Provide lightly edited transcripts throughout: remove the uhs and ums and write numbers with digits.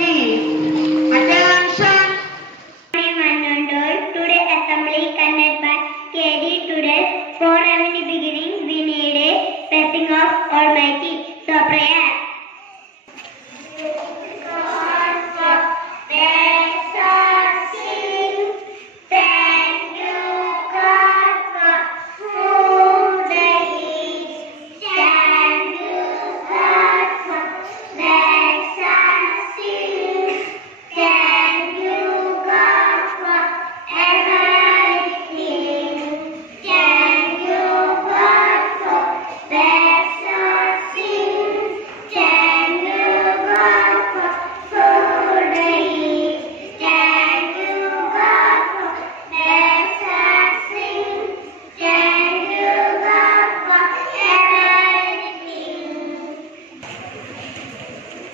please. Attention. Today assembly conducted by KD Tudors. For every beginning we need a blessing of Almighty. So prayer.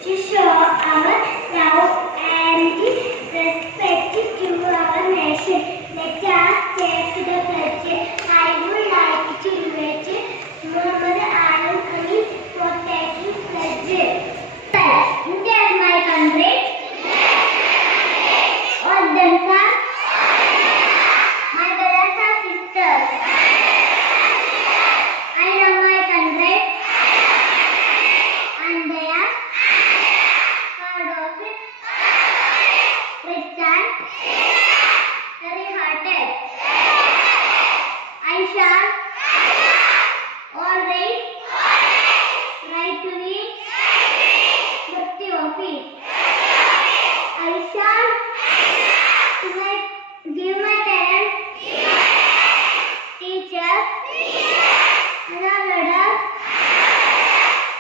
To show our love and respect to our nation, let us take to the pledge. I would like to invite Muhammad Alam Amin for taking pledge. India is my country. All them are my brothers and sisters. I love my country, and they are hardworking, rich and very hearted. I shall always try to be worthy of it. I shall give my parents, teachers, and all others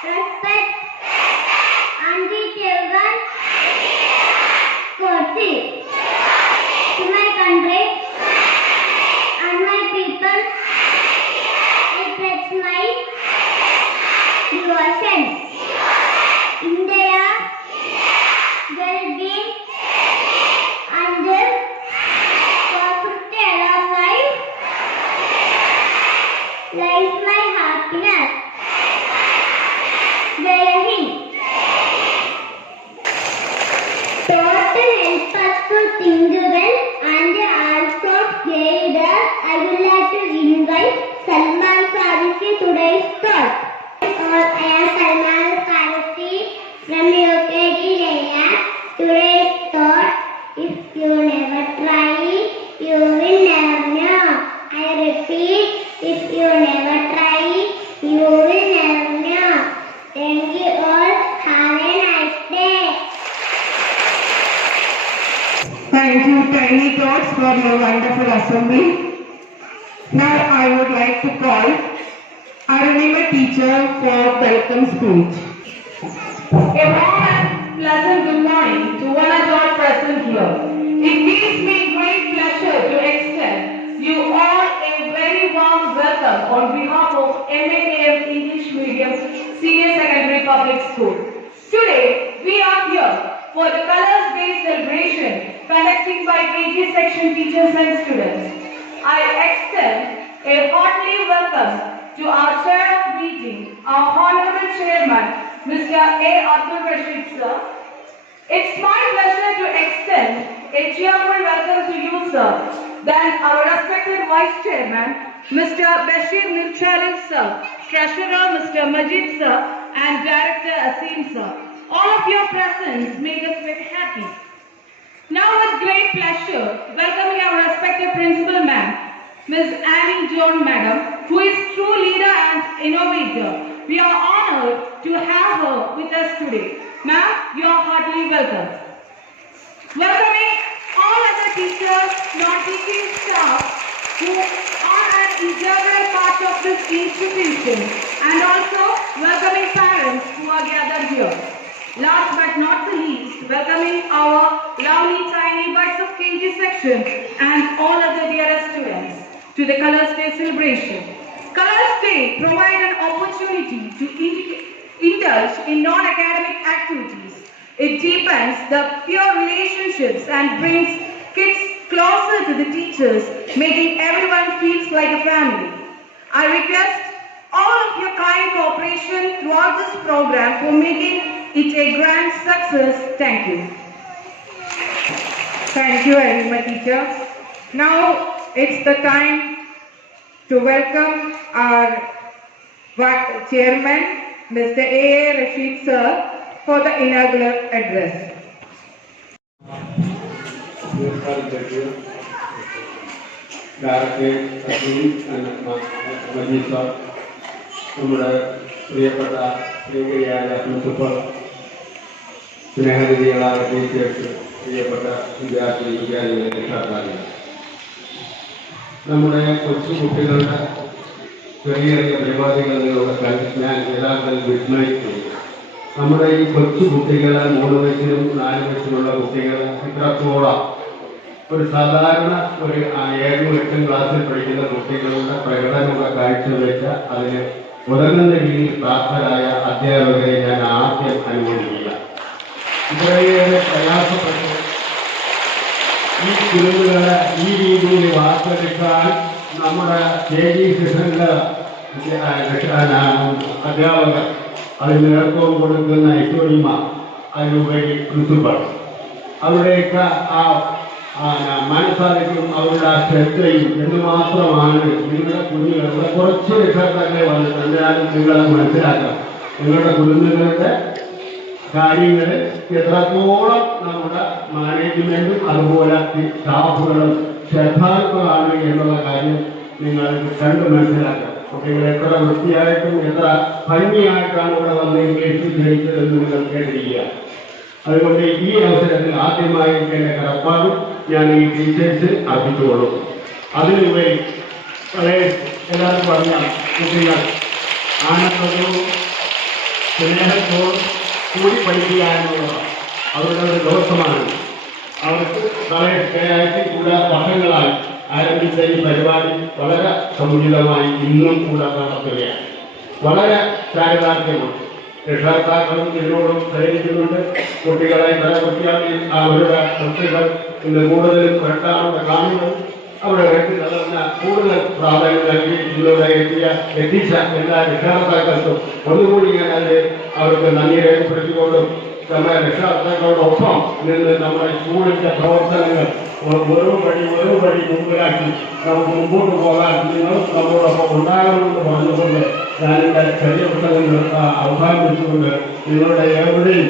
respect and teach everyone courtesy to my country and my people. I pledge my devotion in their well-being and prosperity along lies my happiness. Jai Hind. Total help us to think well and also guide us. I would like to invite Salman Farisi today's thought. I am Salman Farisi from UKG Leila. Today's thought: if you never try, you will never know. I repeat, if you never try, you will never know. Thank you all. Have a nice day. Thank you, Tiny Tots, for your wonderful assembly. Now I would like to call Arunima teacher for welcome speech. A warm and pleasant good morning to one and all present here. It gives me great pleasure to extend you all a very warm welcome on behalf of MAKM English Medium Senior Secondary Public School. Today we are here for the Colors Day celebration conducted by KG section teachers and students. I extend a hearty welcome to our chair of meeting, our honorable chairman, Mr. A. Abdul Rashid sir. It's my pleasure to extend a cheerful welcome to you, sir, then our respected vice chairman, Mr. Bashir Nurchalil sir, treasurer Mr. Majid sir, and director Asim sir. All of your presence made us very happy. Now with great pleasure, welcoming our respected principal ma'am, Ms. Annie John madam, who is true leader and innovator. We are honored to have her with us today. Ma'am, you are heartily welcome. Welcoming all other teachers, non-teaching staff who are an integral part of this institution, and also welcoming parents who are gathered here. Last but not the least, welcoming our lovely tiny buds of KG section and all other dearest students to the Colors Day celebration. Colors Day provides an opportunity to indulge in non-academic activities. It deepens the peer relationships and brings kids closer to the teachers, making everyone feel like a family. I request all of your kind cooperation throughout this program for making it a grand success. Thank you. Thank you, Arima teacher. Now it's the time to welcome our chairman, Mr. A.A. Rashid sir, for the inaugural address. നമ്മുടെ പ്രിയപ്പെട്ട പ്രിയകരിയായ principal, സ്നേഹനിധികളായ teachers, പ്രിയപ്പെട്ട വിദ്യാർത്ഥികളെ, രക്ഷാകർത്താക്കളെ, നമ്മുടെ കൊച്ചു കുട്ടികളുടെ ചെറിയ ചെറിയ പരിപാടികളിലൂടെ ഞാൻ യഥാർത്ഥത്തിൽ വിസ്മയിക്കുന്നു. നമ്മുടെ ഈ കൊച്ചു കുട്ടികളെ 3 വയസ്സിലും 4 വയസ്സിലുള്ള കുട്ടികളെ ഇത്രത്തോളം ഒരു സാധാരണ ഒരു 7ും 8ഉം ക്ലാസ്സിൽ പഠിക്കുന്ന കുട്ടികളുടെ പ്രകടനമൊക്കെ കാഴ്ചവെച്ച അതിന് ഉറങ്ങുന്ന രീതിയിൽ പ്രാപ്തരായ അധ്യാപകരെ ഞാൻ ആദ്യം അനുമോദിക്കുക. ഇത്രയേറെ പ്രയാസപ്പെട്ട് ഈ കുരുന്നുകളെ ഈ രീതിയിൽ വാർത്തെടുക്കാൻ നമ്മുടെ KG സെഷനിലെ അധ്യാപകർ, അതിന് നേതൃത്വം കൊടുക്കുന്ന ഐശ്വര്യമ്മ, അതിനുപരി പ്രിൻസിപ്പൽ, അവരുടെയൊക്കെ ആ മനസ്സാധിക്കും അവരുടെ ആ ശ്രദ്ധയും എന്തുമാത്രമാണ് നിങ്ങളുടെ കുഞ്ഞുങ്ങൾ. ഇവിടെ കുറച്ച് രക്ഷാകർത്താക്കളെ വന്നിട്ടുണ്ട്. ഞാൻ നിങ്ങളത് മനസ്സിലാക്കാം. നിങ്ങളുടെ കുഞ്ഞുങ്ങളുടെ കാര്യങ്ങൾ എത്രത്തോളം നമ്മുടെ മാനേജ്മെന്റും അതുപോലെ സ്റ്റാഫുകളും ശ്രദ്ധാലുക്കളാണ് എന്നുള്ള കാര്യം നിങ്ങൾ കണ്ട് മനസ്സിലാക്കാം. കുട്ടികൾ എത്ര വൃത്തിയായിട്ടും എത്ര ഭംഗിയായിട്ടാണ് ഇവിടെ വന്ന് ഇംഗ്ലീഷ് ജയിച്ചതെന്ന് നിങ്ങൾ കേട്ടിരിക്കുക. അതുകൊണ്ട് ഈ അവസരത്തിൽ ആദ്യമായി എൻ്റെ കടപ്പാടും ഞാൻ ഈ ടീച്ചേഴ്സ് അർപ്പിച്ചുകൊള്ളും. അതിനുപരി വളരെ എല്ലാവർക്കും പറഞ്ഞ കുട്ടികൾ ആനന്ദവും സ്നേഹത്തോടും കൂടി പഠിക്കുക എന്നുള്ളത് അവരുടെ ഒരു ദോഷമാണ്. അവർക്ക് വളരെ കൂടെ വർഷങ്ങളായി ആരംഭിച്ച ഈ പരിപാടി വളരെ സമുചിതമായി ഇന്നും കൂടെ നടത്തുകയാണ്. വളരെ ചാരിതാർത്ഥ്യമാണ്. രക്ഷാകർത്താക്കളും ഇതിനോടും സഹകരിക്കുന്നുണ്ട്. കുട്ടികളെ പല വൃത്തിയാക്കി അവരുടെ വൃത്തികൾ ഇന്ന് കൂടുതലും കണ്ടാണ് കാണുന്നത്. അവിടെ നടന്ന കൂടുതൽ പ്രാധാന്യം നൽകി ഇതിലൂടെ എത്തിച്ച എല്ലാ രക്ഷാകർത്താക്കൾക്കും ഒന്നുകൂടി ഞാൻ അതിൽ അവർക്ക് നന്ദി രേഖപ്പെടുത്തിക്കൊണ്ടും നമ്മുടെ രക്ഷാകർത്താക്കളോടൊപ്പം നിന്ന് നമ്മുടെ സ്കൂളിൻ്റെ പ്രവർത്തനങ്ങൾ ഓരോ പടി മുമ്പിലാക്കി നമുക്ക് മുമ്പോട്ട് പോകാൻ നിങ്ങൾ നമ്മളോടൊപ്പം ഉണ്ടാകണമെന്ന് പറഞ്ഞുകൊണ്ട് ഞാനെൻ്റെ ചെറിയ പുസ്തകങ്ങൾ അവസാനിപ്പിച്ചുകൊണ്ട് നിങ്ങളുടെ എവിടെയും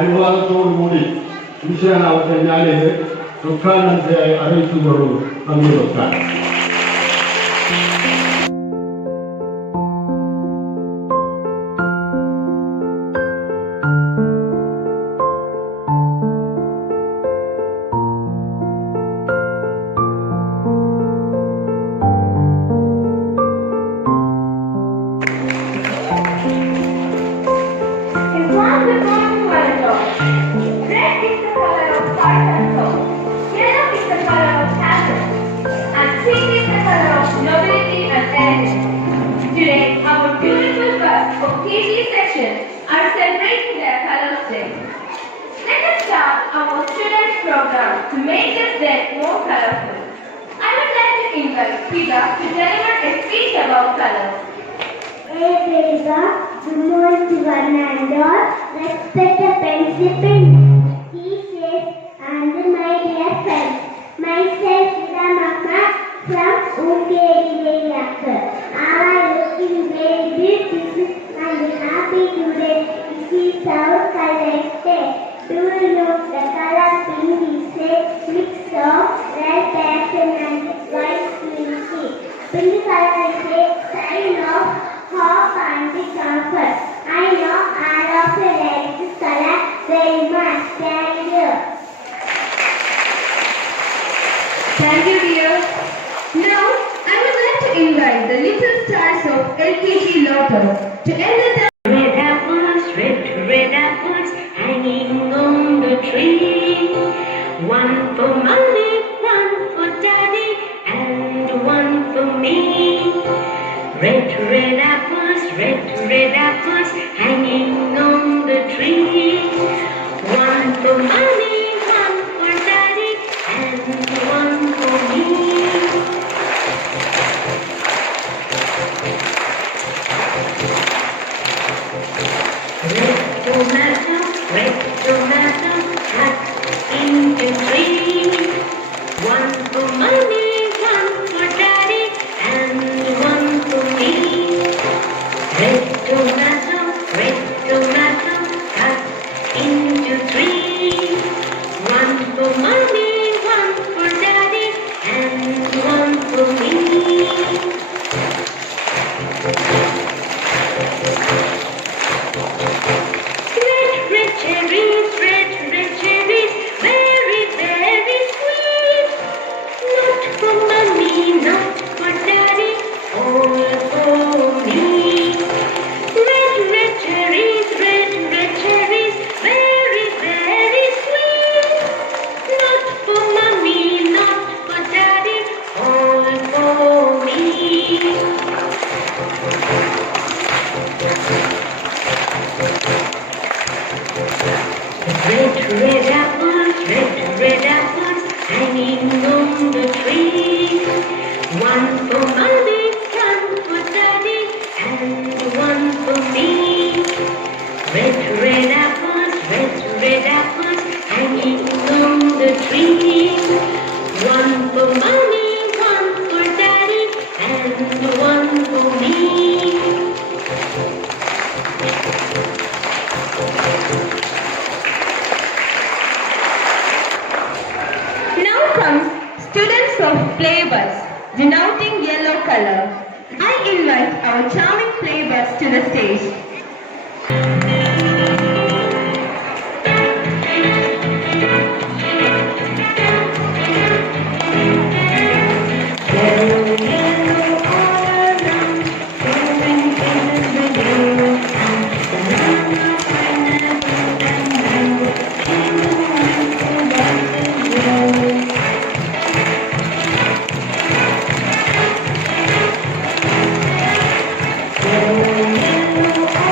അനുവാദത്തോടുകൂടി ഈശ്വരനാവട്ടെ ഞാനിത് ദുഃഖാനന്ദയായി അറിയിച്ചുകൊള്ളുന്നു. നന്ദി. നമസ്കാരം. To make this day more colorful, I would like to invite Pita to deliver a speech about colors. Hey Pita, good morning to one and all. Respected principal, teachers, and my dear friends. Myself, Pita Mama from Ukeri. I am looking very beautiful and happy today. This is our color day. Do you know the color pink is a mix of red, passion and white milky. Pink color is a sign of hope and comfort. I know all of you like this color very much. Thank you. Thank you, dear. Now, I would like to invite the little stars of LKG Lotto to enter the red apples hanging on the tree. One for mommy, one for daddy, and one for me. Red apples hanging on the tree. One for mommy, one for daddy, and one for me. red tomato, cut into three. One for mommy, one for daddy, and one for me. Red tomato, cut into three. One for mommy, one for daddy, and one for me. Red cherries, very, very sweet. Not for mommy, not for daddy, all for me. Red cherries, very, very sweet. Not for mommy, not for daddy, all for me. Red apples, hanging on the tree. One for mommy, one for daddy, and one for me. Red apples, hanging on the tree. One for mommy, one for daddy, and one for me. Now comes students of playbuds, denoting yellow color. I invite our charming playbuds to the stage. Yellow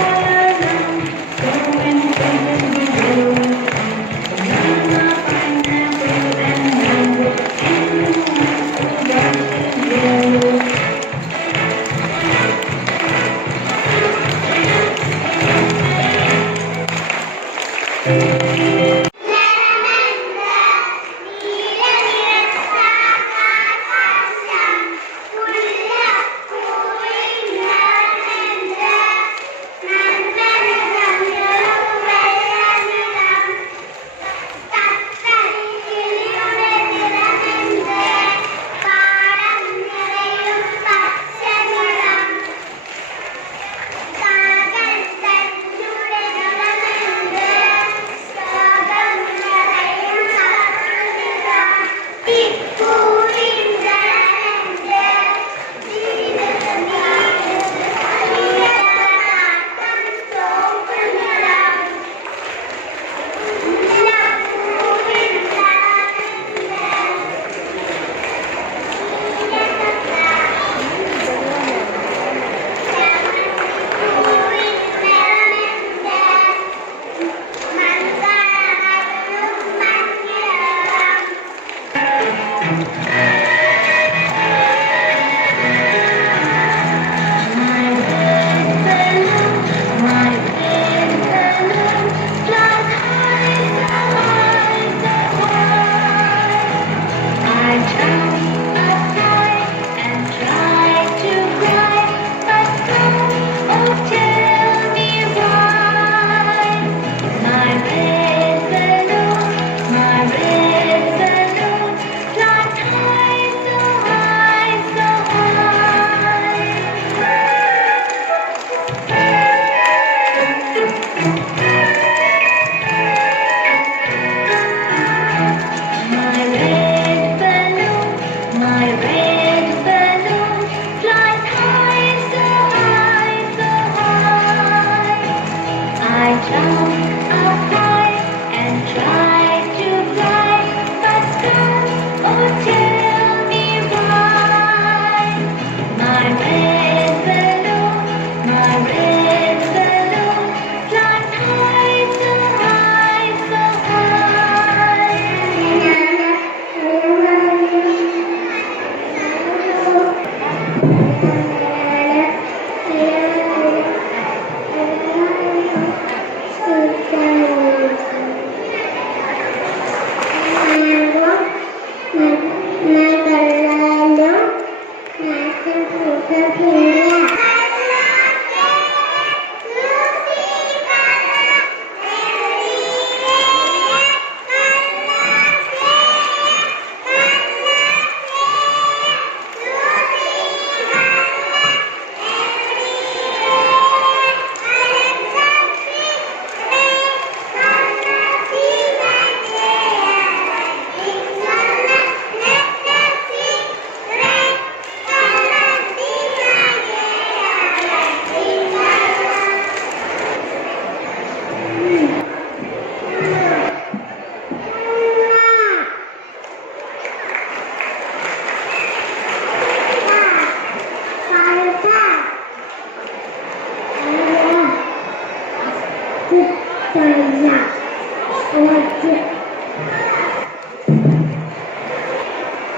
I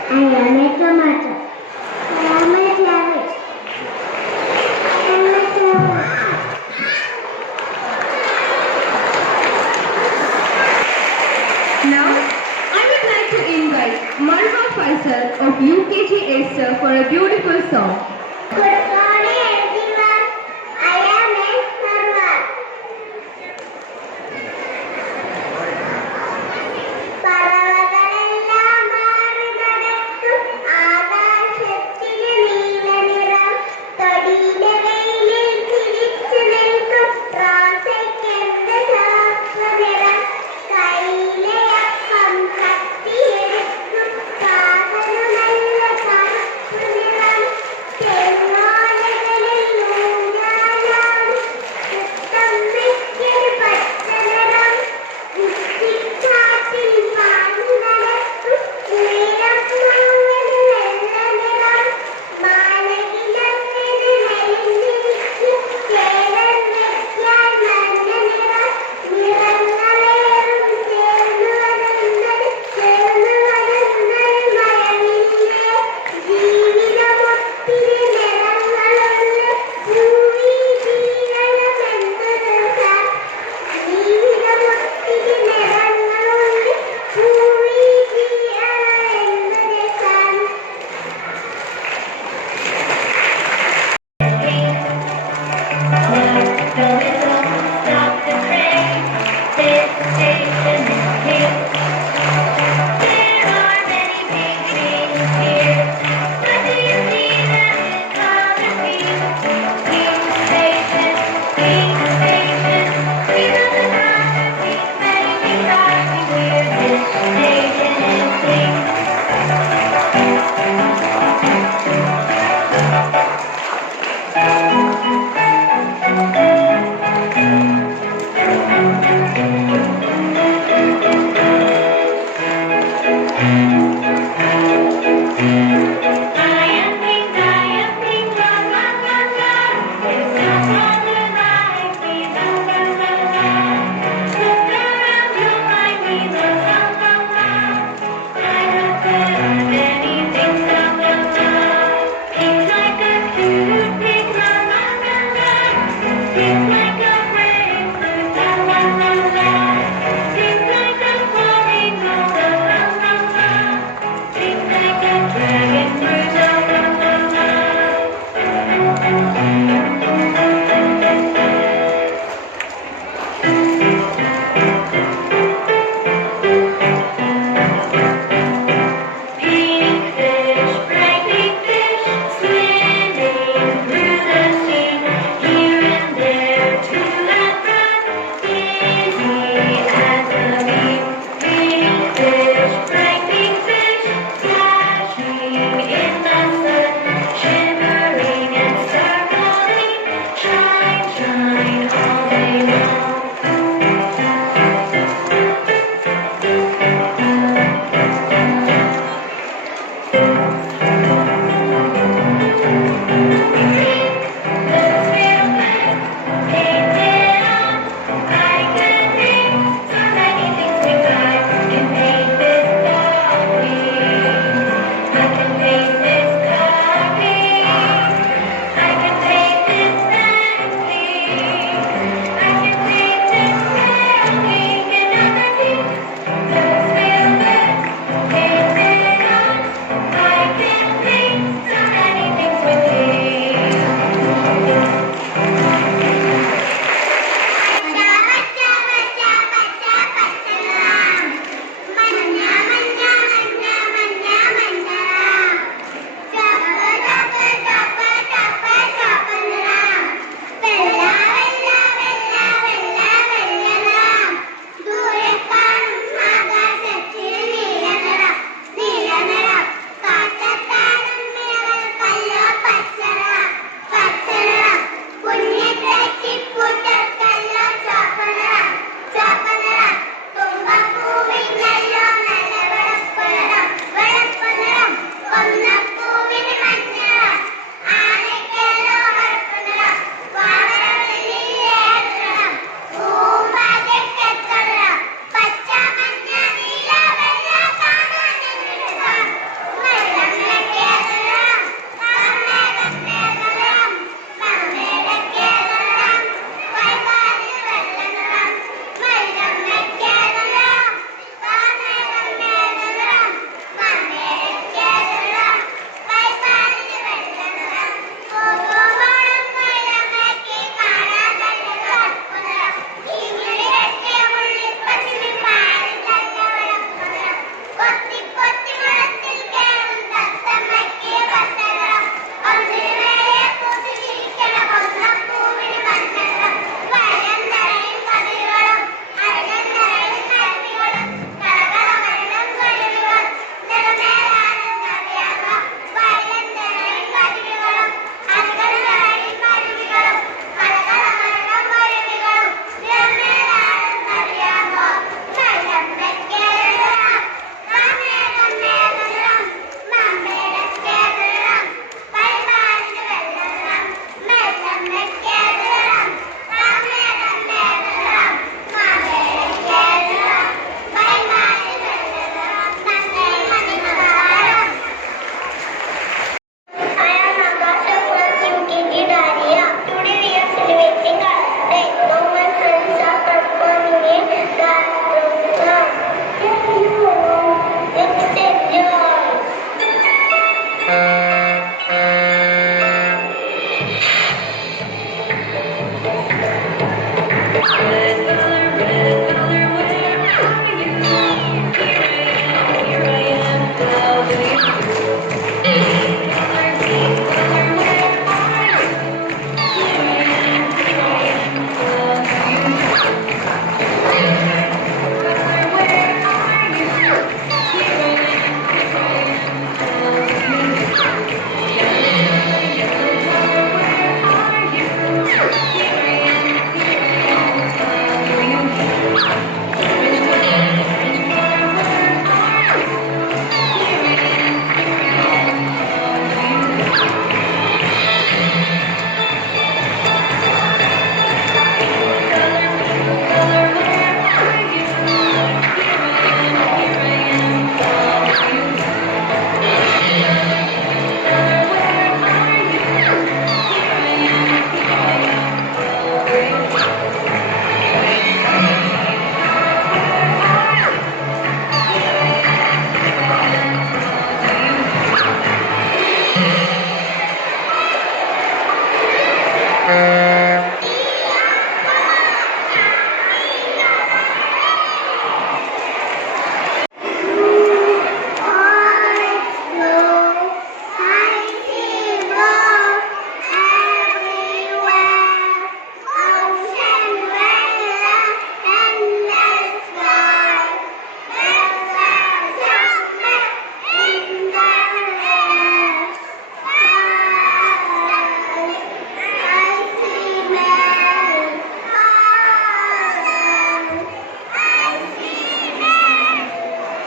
am a tomato. I am a flower. I am a flower. Now, I would like to invite Marwa Faisal of UKG Esther for a beautiful song. Good morning, everyone. I am Marwa. പറവകളെല്ലാം മാറി നടക്കും ആകാശത്തിലെ നീലനിറം തൊടിയിലെ വെയിലിൽ ചിരിച്ചു നിൽക്കും റോസയ്ക്കെന്ത് ചുവപ്പ് നിറം കയ്യിലെ അപ്പം കത്തിയെടുക്കും കാതലു നല്ല കറുപ്പ് നിറം ചെങ്ങോല red color, where are you? Here I am, how do you do? Pink color, where are you? Here I am, how do you do? Red color, where are you? Here I am, how do you do? Yellow color, where are you? Here I am, how do you do? Orange color, where are you? Here I am, how do you do? Color,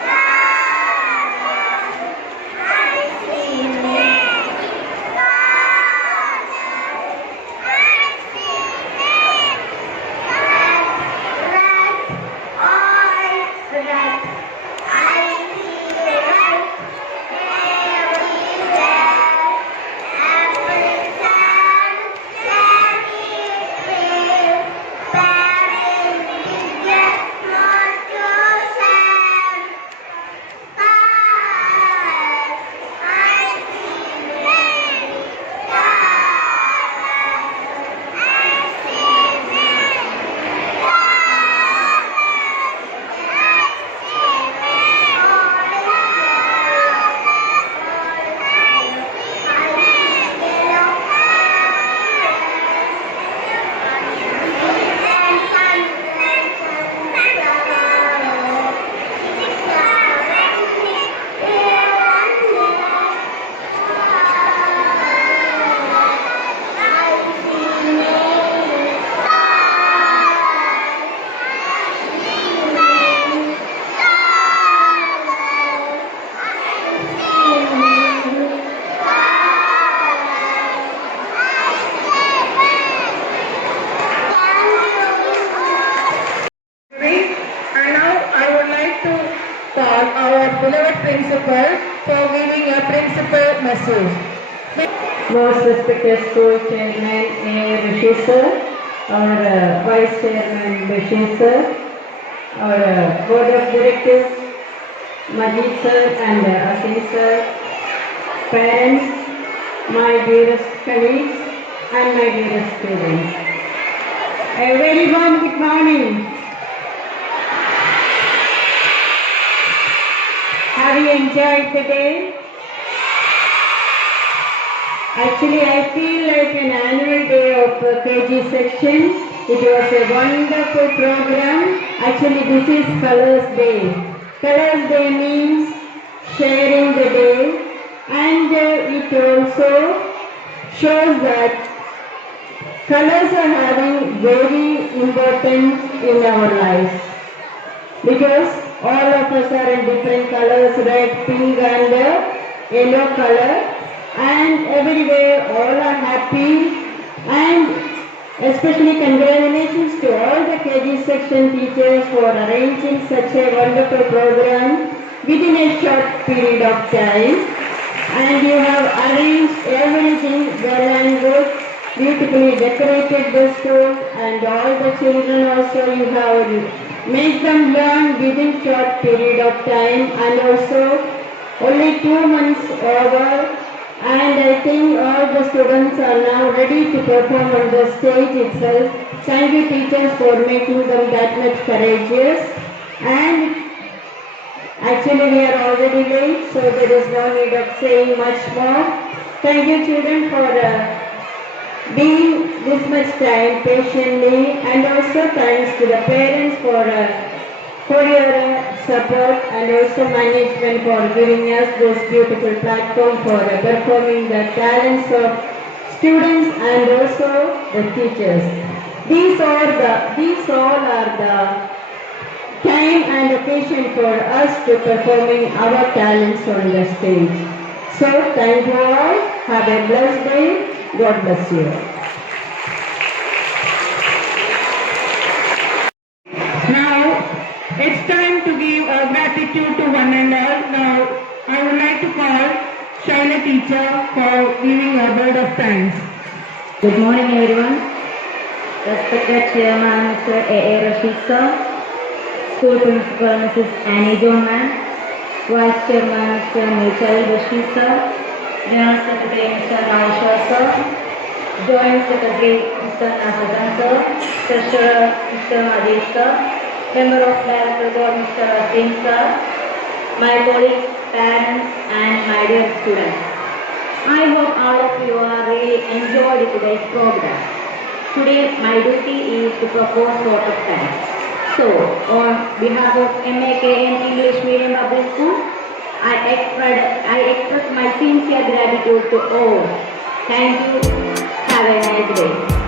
where are you? Here I am, how do you do? Color, where are you? Here I am, how do you do? And now I would like to call our beloved principal for giving a principal message. Most respected school chairman A. Rishi sir, our vice chairman Bashir sir, our board of directors Majid sir and Asim sir, parents, my dearest colleagues and my dearest students. A very warm good morning. Have you enjoyed the day? Actually, I feel like an annual day of KG section. It was a wonderful program. Actually, this is Colors Day. Colors Day means sharing the day, and it also shows that colors are having very importance in our lives, because all of us are in different colors, red, pink and yellow color, and everywhere all are happy. And especially congratulations to all the KG section teachers for arranging such a wonderful program within a short period of time. And you have arranged everything well and good, beautifully decorated the school, and all the children also you have made them learn within short period of time, and also only 2 months over, And I think all the students are now ready to perform on the stage itself. Thank you teachers for making them that much courageous. And actually we are already late, so there is no need of saying much more. Thank you children for being this much time patiently, and also thanks to the parents for your support, and also management for giving us this beautiful platform for performing the talents of students and also the teachers. These all are the time and occasion for us to performing our talents on the stage. So thank you all. Have a blessed day. God bless you. Now, it's time to give gratitude to one another. Now, I would like to call Shaila teacher for giving a word of thanks. Good morning everyone. Respected Chairman Mr. A.A. Rashid sir, School Principal Mrs. Annie Johnman, Vice Chairman Mr. Michael Rashid sir, General Secretary Mr. Naishwar sir, Joint Secretary Mr. Nasadan sir, Treasurer Mr. Ajit sir, Member of Director Board Mr. Asim sir, my colleagues, parents and my dear students. I hope all of you are really enjoyed today's program. Today my duty is to propose vote of thanks. So, on behalf of MAKN English Medium Public School, I express my sincere gratitude to all. Thank you. Have a nice day.